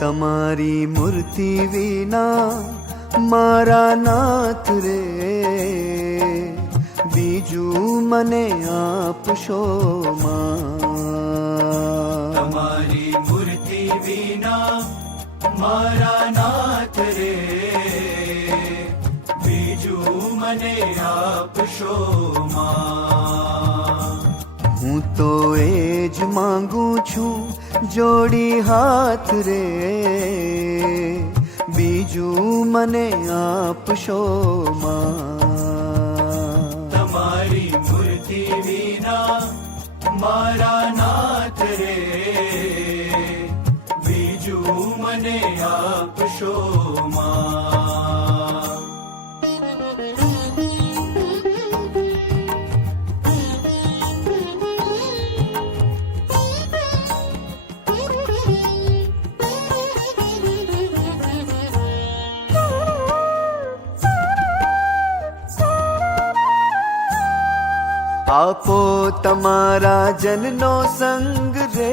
તમારી મૂર્તિ વિના મારા નાથ રે, બીજું મને આપશો માં. તમારી મૂર્તિ વિના મારા નાથ રે, બીજું મને આપશો માં. હું તો એ જ માંગુ છું જોડી હાથ રે, બીજું મને આપશો માં. તમારી મૂર્તિ વિના મારા નાથ રે, બીજું મને આપશો માં. આપો તમારા જનનો સંગ રે,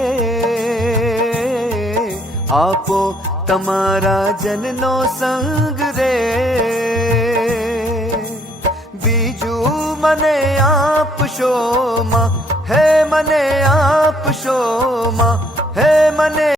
આપો તમારા જનનો સંગ રે, બીજું મને આપશો માં, હે મને આપશો માં, હે મને